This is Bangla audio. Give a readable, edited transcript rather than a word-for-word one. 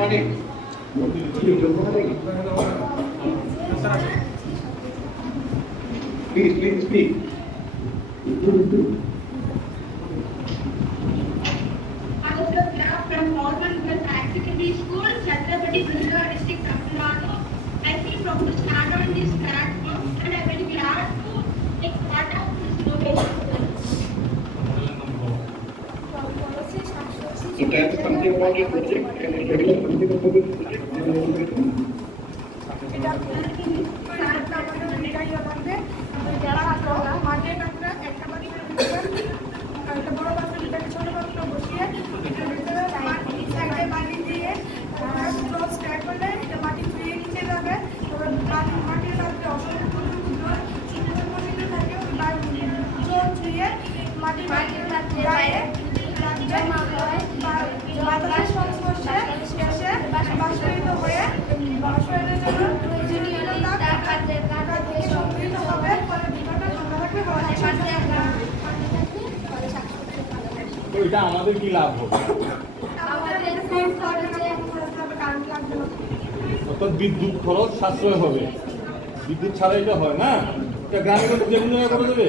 Please speak. I was the staff from Normal Girls High Secondary School, Chhatrapati Durga District, Tamil Nadu. I feel proud to stand on this platform and I'm very glad to take part of this innovation. So tell us something about your project. Can you tell us something about this project? এটা আমাদের কি লাভ হবে? অর্থাৎ বিদ্যুৎ খরচ সাশ্রয় হবে। বিদ্যুৎ ছাড়া এটা হয় না, এটা গ্রামে যেগুলো করে দেবে।